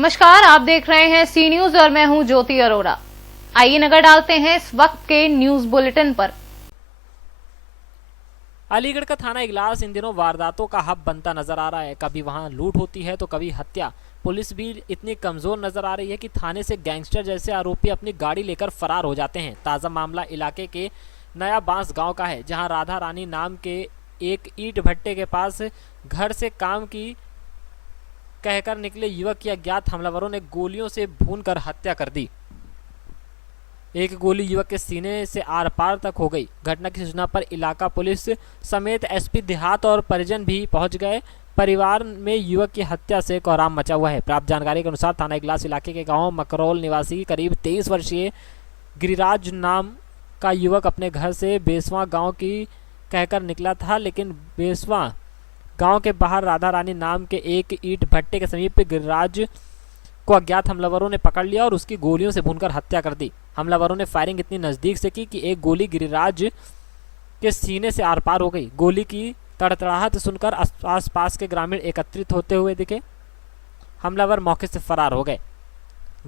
नमस्कार, आप देख रहे हैं सी न्यूज और मैं हूं ज्योति अरोड़ा। आइए नजर डालते हैं इस वक्त के न्यूज बुलेटिन पर। अलीगढ़ का थाना इगलास इन दिनों वारदातों का हब बनता नजर आ रहा है। कभी वहां लूट होती है तो कभी हत्या। पुलिस भी इतनी कमजोर नजर आ रही है कि थाने से गैंगस्टर जैसे आरोपी अपनी गाड़ी लेकर फरार हो जाते हैं। ताज़ा मामला इलाके के नया बांस गांव का है, जहां राधा रानी नाम के एक ईंट भट्टे के पास घर से काम की कहकर निकले युवक की अज्ञात हमलावरों ने गोलियों से भूनकर हत्या कर दी। एक गोली युवक के सीने से आर पार तक हो गई। घटना की सूचना पर इलाका पुलिस समेत एसपी देहात और परिजन भी पहुंच गए। परिवार में युवक की हत्या से कोहराम मचा हुआ है। प्राप्त जानकारी के अनुसार थाना इगलास इलाके के गांव मकरौल निवासी करीब 23 वर्षीय गिरिराज नाम का युवक अपने घर से बेसवा गांव की कहकर निकला था, लेकिन बेसवा गांव के बाहर राधा रानी नाम के एक ईंट भट्टे के समीप गिरिराज को अज्ञात हमलावरों ने पकड़ लिया और उसकी गोलियों से भूनकर हत्या कर दी। हमलावरों ने फायरिंग इतनी नजदीक से की कि एक गोली गिरिराज के सीने से आर पार हो गई। गोली की तड़तड़ाहट सुनकर आसपास के ग्रामीण एकत्रित होते हुए दिखे। हमलावर मौके से फरार हो गए।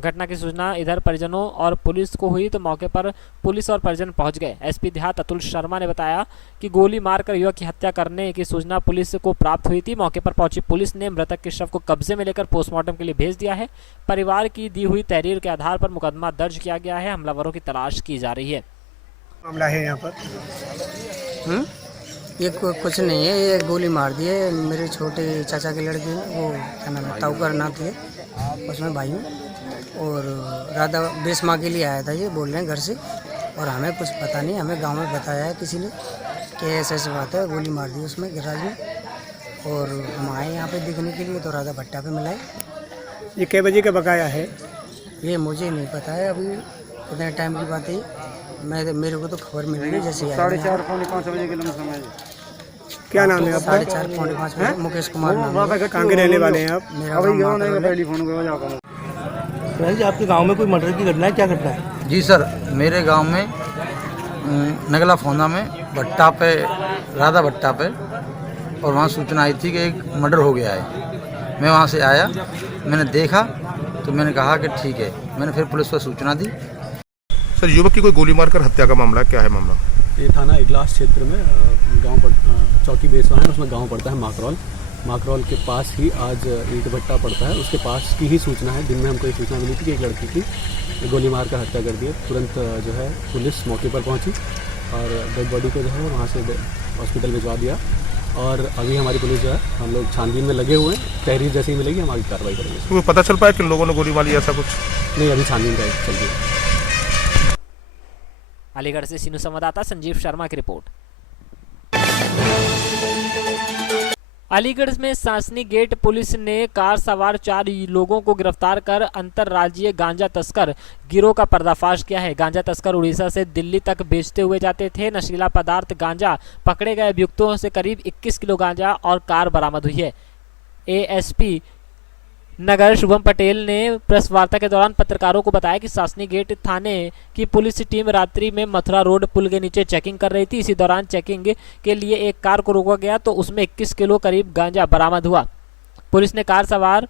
घटना की सूचना इधर परिजनों और पुलिस को हुई तो मौके पर पुलिस और परिजन पहुंच गए। एसपी देहात अतुल शर्मा ने बताया कि गोली मारकर युवक की हत्या करने की सूचना पुलिस को प्राप्त हुई थी। मौके पर पहुंची पुलिस ने मृतक के शव को कब्जे में लेकर पोस्टमार्टम के लिए भेज दिया है। परिवार की दी हुई तहरीर के आधार पर मुकदमा दर्ज किया गया है। हमलावरों की तलाश की जा रही है। मामला है यहाँ पर ये कुछ नहीं है, ये गोली मार दी है। मेरे छोटे चाचा के लड़के वो क्या नाम है, ताऊकर नाथ है, उसमें भाई हूँ। और राधा बेसमा के लिए आया था, ये बोल रहे हैं घर से, और हमें कुछ पता नहीं। हमें गांव में बताया है किसी ने कि ऐसे ऐसे बात है, गोली मार दी उसमें गिरिराज में। और हम आए यहाँ पे देखने के लिए तो राधा भट्टा पे मिला है। ये कै बजे का बकाया है? ये मुझे नहीं पता है, अभी कितने टाइम की बात है। मेरे को तो खबर मिली है जैसे 4:30 पौने 5 बजे के लम्ब समय है। क्या नाम है आपका? 4:30 पौने 5 बजे। मुकेश कुमार नाम है। कहाँ के रहने वाले हैं आप? मेरा गाँव जी, आपके गांव में कोई मर्डर की घटना है? क्या घटना है? जी सर, मेरे गांव में नगला फोना में भट्टा पे, राधा भट्टा पे, और वहाँ सूचना आई थी कि एक मर्डर हो गया है। मैं वहाँ से आया, मैंने देखा तो मैंने कहा कि ठीक है। मैंने फिर पुलिस को सूचना दी। सर, युवक की कोई गोली मारकर हत्या का मामला क्या है? मामला ये थाना इगलास क्षेत्र में गांव चौकी बेसवा है, उसमें गांव पड़ता है माकरौल के पास ही आज ईंट भट्टा पड़ता है, उसके पास की ही सूचना है। दिन में हमको ये सूचना मिली थी कि एक लड़की की गोली मारकर हत्या कर दी है। तुरंत जो है पुलिस मौके पर पहुंची और डेड बॉडी को जो है वहाँ से हॉस्पिटल भिजवा दिया। और अभी हमारी पुलिस जो है, हम लोग छानबीन में लगे हुए हैं। तहरीर जैसे ही मिलेगी हम आगे कार्रवाई करेंगे। तो पता चल पाया किन लोगों ने गोली मारी, ऐसा कुछ नहीं, अभी छानबीन चल रही है। अलीगढ़ से सीनू संवाददाता संजीव शर्मा की रिपोर्ट। अलीगढ़ में सासनी गेट पुलिस ने कार सवार 4 लोगों को गिरफ्तार कर अंतर्राज्यीय गांजा तस्कर गिरोह का पर्दाफाश किया है। गांजा तस्कर उड़ीसा से दिल्ली तक बेचते हुए जाते थे। नशीला पदार्थ गांजा पकड़े गए अभियुक्तों से करीब 21 किलो गांजा और कार बरामद हुई है। एएसपी नगर शुभम पटेल ने प्रेस वार्ता के दौरान पत्रकारों को बताया कि सासनी गेट थाने की पुलिस टीम रात्रि में मथुरा रोड पुल के नीचे चेकिंग कर रही थी। इसी दौरान चेकिंग के लिए एक कार को रोका गया तो उसमें 21 किलो करीब गांजा बरामद हुआ। पुलिस ने कार सवार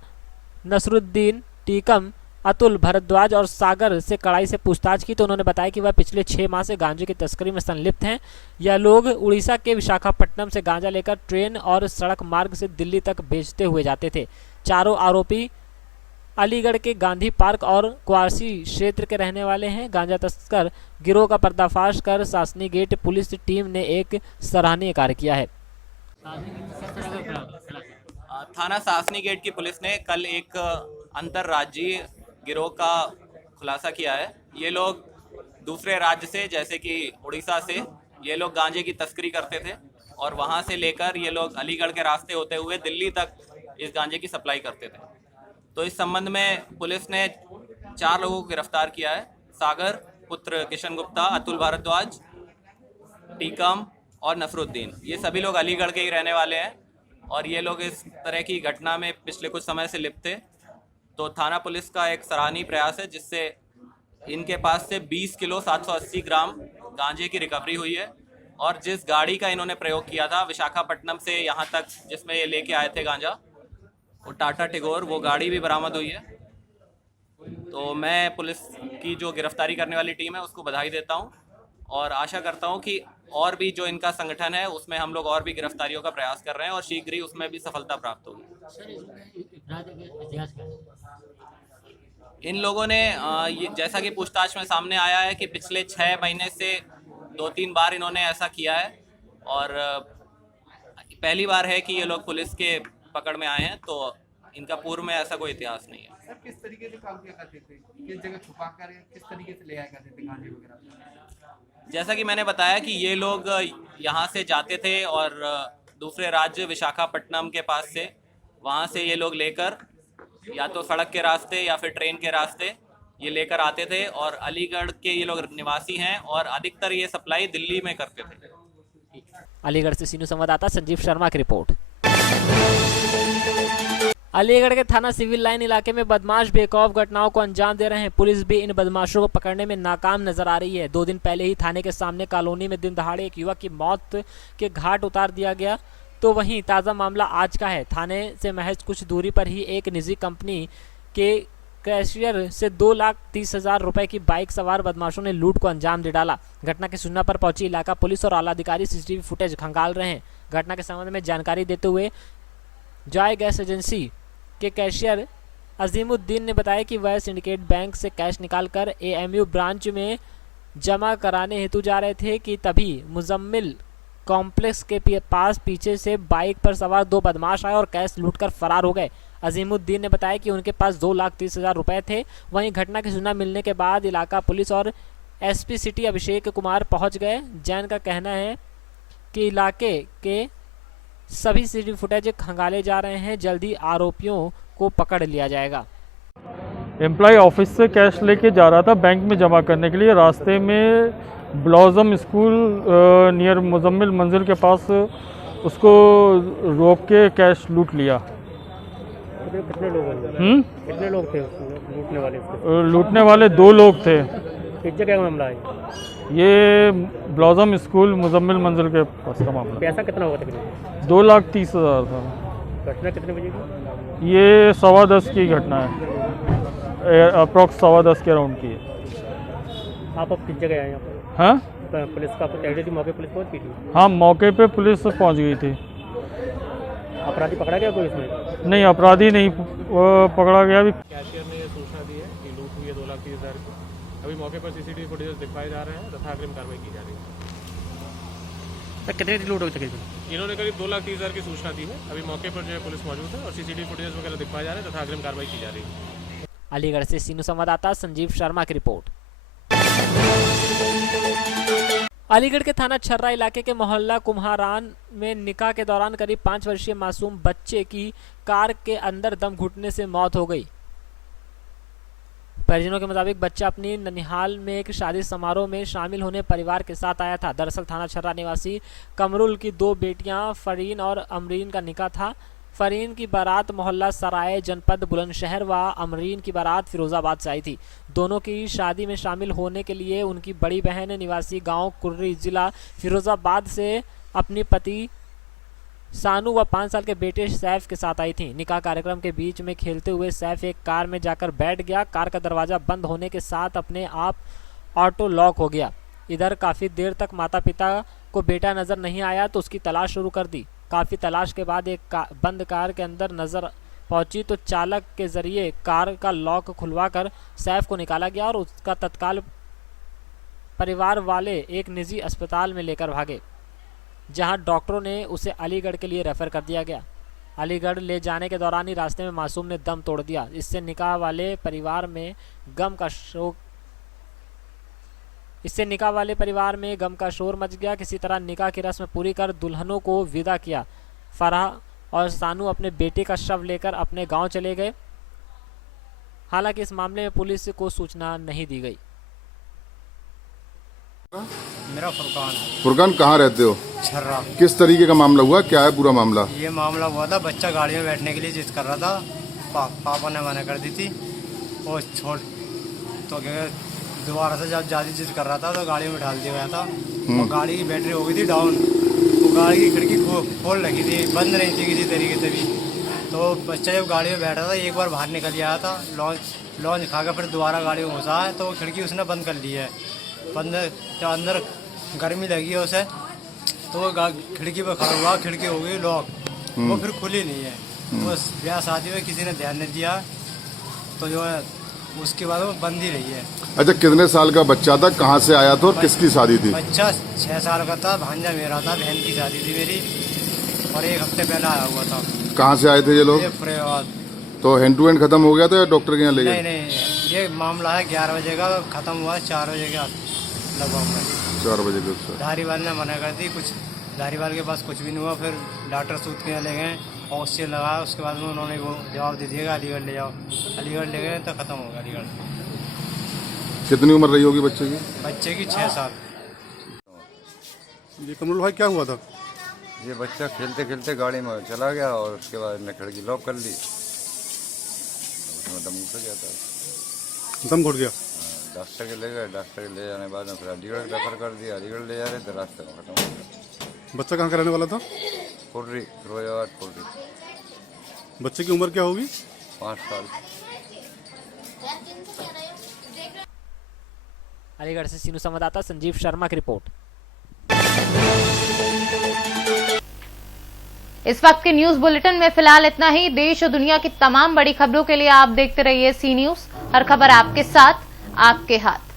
नसरुद्दीन, टीकम, अतुल, भरद्वाज और सागर से कड़ाई से पूछताछ की तो उन्होंने बताया कि वह पिछले 6 माह से गांजे की तस्करी में संलिप्त हैं। यह लोग उड़ीसा के विशाखापट्टनम से गांजा लेकर ट्रेन और सड़क मार्ग से दिल्ली तक बेचते हुए जाते थे। चारों आरोपी अलीगढ़ के गांधी पार्क और क्वारसी क्षेत्र के रहने वाले हैं। गांजा तस्कर गिरोह का पर्दाफाश कर सासनी गेट पुलिस टीम ने एक सराहनीय कार्य किया है। थाना सासनी गेट की पुलिस ने कल एक अंतर्राज्यीय गिरोह का खुलासा किया है। ये लोग दूसरे राज्य से, जैसे कि उड़ीसा से, ये लोग गांजे की तस्करी करते थे और वहाँ से लेकर ये लोग अलीगढ़ के रास्ते होते हुए दिल्ली तक इस गांजे की सप्लाई करते थे। तो इस संबंध में पुलिस ने 4 लोगों को गिरफ्तार किया है। सागर पुत्र किशन गुप्ता, अतुल भारद्वाज, टीकम और नसरुद्दीन, ये सभी लोग अलीगढ़ के ही रहने वाले हैं और ये लोग इस तरह की घटना में पिछले कुछ समय से लिप्त थे। तो थाना पुलिस का एक सराहनीय प्रयास है जिससे इनके पास से 20 किलो 780 ग्राम गांजे की रिकवरी हुई है। और जिस गाड़ी का इन्होंने प्रयोग किया था विशाखापट्टनम से यहाँ तक, जिसमें ये लेके आए थे गांजा, वो टाटा टिगोर, वो गाड़ी भी बरामद हुई है। तो मैं पुलिस की जो गिरफ्तारी करने वाली टीम है उसको बधाई देता हूँ और आशा करता हूँ कि और भी जो इनका संगठन है उसमें हम लोग और भी गिरफ्तारियों का प्रयास कर रहे हैं और शीघ्र ही उसमें भी सफलता प्राप्त होगी। इन लोगों ने ये जैसा कि पूछताछ में सामने आया है कि पिछले 6 महीने से 2-3 बार इन्होंने ऐसा किया है और पहली बार है कि ये लोग पुलिस के पकड़ में आए हैं, तो इनका पूर्व में ऐसा कोई इतिहास नहीं है। सर किस तरीके से काम किया करते थे, किस जगह छुपा कर किस तरीके से ले आया करते थे गांजे वगैरह? जैसा कि मैंने बताया कि ये लोग यहाँ से जाते थे और दूसरे राज्य विशाखापट्टनम के पास से वहाँ से ये लोग लेकर या तो सड़क के रास्ते या फिर ट्रेन के रास्ते ये लेकर आते थे और अलीगढ़ के ये लोग निवासी हैं और अधिकतर ये सप्लाई दिल्ली में करते थे। अलीगढ़ से सीनू संवाददाता संजीव शर्मा की रिपोर्ट। अलीगढ़ के थाना सिविल लाइन इलाके में बदमाश बेखौफ घटनाओं को अंजाम दे रहे हैं। पुलिस भी इन बदमाशों को पकड़ने में नाकाम नजर आ रही है। 2 दिन पहले ही थाने के सामने कॉलोनी में दिन दहाड़े एक युवक की मौत के घाट उतार दिया गया, तो वहीं ताज़ा मामला आज का है। थाने से महज कुछ दूरी पर ही एक निजी कंपनी के कैशियर से 2,30,000 रुपए की बाइक सवार बदमाशों ने लूट को अंजाम दे डाला। घटना की सूचना पर पहुंची इलाका पुलिस और आला अधिकारी सीसीटीवी फुटेज खंगाल रहे हैं। घटना के संबंध में जानकारी देते हुए जॉय गैस एजेंसी के कैशियर अजीमुद्दीन ने बताया कि वह सिंडिकेट बैंक से कैश निकालकर एएमयू ब्रांच में जमा कराने हेतु जा रहे थे कि तभी मुजम्मिल कॉम्प्लेक्स के पास पीछे से बाइक पर सवार 2 बदमाश आए और कैश लूटकर फरार हो गए। अजीमुद्दीन ने बताया कि उनके पास 2,30,000 रुपए थे। वहीं घटना की सूचना मिलने के बाद इलाका पुलिस और एसपी सिटी अभिषेक कुमार पहुंच गए। जैन का कहना है कि इलाके के सभी सीसीटीवी फुटेज खंगाले जा रहे हैं, जल्दी आरोपियों को पकड़ लिया जाएगा। एम्प्लॉय ऑफिस से कैश लेके जा रहा था बैंक में जमा करने के लिए। रास्ते में ब्लॉसम स्कूल नियर मुजम्मिल मंजिल के पास उसको रोक के कैश लूट लिया। कितने लोग कितने लोग थे लूटने वाले? लूटने वाले 2 लोग थे। किस जगह का मामला है ये? ब्लॉसम स्कूल मुजम्मिल मंजिल के पास का मामला। पैसा कितना हुआ तकरीबन? 2,30,000 था। घटना कितने बजे की? ये 10:15 की घटना है, अप्रॉक्स 10:15 के अराउंड की है। आप अब किस जगह आए यहाँ पर? हाँ, पुलिस का तहरीर थी, मौके पुलिस पहुँच गई थी? हाँ, मौके पे पुलिस पहुंच गई थी। अपराधी पकड़ा गया कोई इसमें? नहीं, अपराधी नहीं पकड़ा गया। अभी कैशियर ने ये सूचना दी है कि लूट हुई है 2,30,000 की। अभी मौके पर सीसीटीवी फुटेज दिखाए जा रहे हैं तथा अग्रिम कार्रवाई की जा रही है। सर कितने की लूट हुई तकरीबन? इन्होंने करीब 2,30,000 की सूचना दी है। अभी मौके पर जो है पुलिस मौजूद है और सीसीटीवी फुटेज वगैरह दिखाए जा रहे हैं तथा अग्रिम कार्रवाई की जा रही है। अलीगढ़ से सीनू संवाददाता संजीव शर्मा की रिपोर्ट। अलीगढ़ के थाना छर्रा इलाके के मोहल्ला कुम्हारान में निकाह के दौरान करीब 5 वर्षीय मासूम बच्चे की कार के अंदर दम घुटने से मौत हो गई। परिजनों के मुताबिक बच्चा अपनी ननिहाल में एक शादी समारोह में शामिल होने परिवार के साथ आया था। दरअसल थाना छर्रा निवासी कमरुल की 2 बेटियां फरीन और अमरीन का निकाह था। फरीन की बारात मोहल्ला सराय जनपद बुलंदशहर व अमरीन की बारात फिरोजाबाद से आई थी। दोनों की शादी में शामिल होने के लिए उनकी बड़ी बहन निवासी गांव कुर्री जिला फिरोजाबाद से अपनी पति सानू व 5 साल के बेटे सैफ के साथ आई थी। निकाह कार्यक्रम के बीच में खेलते हुए सैफ एक कार में जाकर बैठ गया। कार का दरवाज़ा बंद होने के साथ अपने आप ऑटो लॉक हो गया। इधर काफ़ी देर तक माता पिता को बेटा नज़र नहीं आया तो उसकी तलाश शुरू कर दी। काफ़ी तलाश के बाद एक बंद कार के अंदर नज़र पहुंची तो चालक के ज़रिए कार का लॉक खुलवाकर सैफ को निकाला गया और उसका तत्काल परिवार वाले एक निजी अस्पताल में लेकर भागे, जहां डॉक्टरों ने उसे अलीगढ़ के लिए रेफर कर दिया गया। अलीगढ़ ले जाने के दौरान ही रास्ते में मासूम ने दम तोड़ दिया। इससे निकाह वाले परिवार में गम का शोर मच गया। किसी तरह निकाह की रस्म पूरी कर दुल्हनों को विदा किया। फराह और सानू अपने बेटे का शव लेकर अपने गांव चले गए। हालांकि इस मामले में पुलिस को सूचना नहीं दी गई। मेरा फुरकान कहाँ रहते हो? छर्रा। किस तरीके का मामला हुआ, क्या है पूरा मामला? ये मामला हुआ था, बच्चा गाड़ी में बैठने के लिए जिद कर रहा था, पापा ने मना कर दी थी और छोड़ तो दोबारा से जब ज़्यादा जिद कर रहा था तो गाड़ी में डाल दिया गया था। और गाड़ी की बैटरी हो गई थी डाउन, वो गाड़ी की खिड़की खोल रखी थी, बंद नहीं थी किसी तरीके से भी। तो बच्चा जब गाड़ी में बैठा था एक बार बाहर निकल आया था, लॉन्च खा कर फिर दोबारा गाड़ी में घुसा है, तो वो खिड़की उसने बंद कर ली है। बंद जब अंदर गर्मी लगी है उसे, तो वो खिड़की पर खड़ा हुआ, खिड़की हो गई लॉक, वो फिर खुली नहीं है। तो ब्याह शादी में किसी ने ध्यान नहीं दिया, तो जो है उसके बाद वो बंद ही रही है। अच्छा, कितने साल का बच्चा था, कहाँ से आया था और किसकी शादी थी? बच्चा 6 साल का था, भांजा मेरा था, बहन की शादी थी मेरी, और 1 हफ्ते पहले आया हुआ था। कहाँ से आए थे ये लोग? ये फरीदाबाद। तो हैंड टू हैंड खत्म हो गया था या डॉक्टर के यहाँ ले गए? नहीं, ये मामला है 11 बजे का, खत्म हुआ 4 बजे के लगभग में। 4 बजे के उससे धारीवाल ने मना कर दी, कुछ धारीवाल के पास कुछ भी नहीं हुआ। फिर डॉक्टर सूद के यहाँ ले गए, ऑक्सीजन लगाया, उसके बाद में उन्होंने वो जवाब दे दिया अलीगढ़ ले जाओ। अलीगढ़ ले गए तो ख़त्म हो गया अलीगढ़। कितनी उम्र रही होगी बच्चे की? बच्चे की 6 साल। ये कमरुल भाई, क्या हुआ था? ये बच्चा खेलते खेलते गाड़ी में चला गया और उसके बाद ने खिड़की लॉक कर ली, उसमें दम घुस गया था। दम घुट गया? डॉक्टर के ले गए, डॉक्टर के ले जाने के बाद में फिर अलीगढ़ रेफर कर दिया। अलीगढ़ ले जा रहे थे, रास्ते में खत्म हो गया। बच्चा कहाँ का रहने वाला था? फुर्री, फिरोजाबाद फुर्री। बच्चे की उम्र क्या होगी? 5 साल। अलीगढ़ से सीनू संवाददाता संजीव शर्मा की रिपोर्ट। इस वक्त के न्यूज बुलेटिन में फिलहाल इतना ही। देश और दुनिया की तमाम बड़ी खबरों के लिए आप देखते रहिए सी न्यूज। हर खबर आपके साथ, आपके हाथ।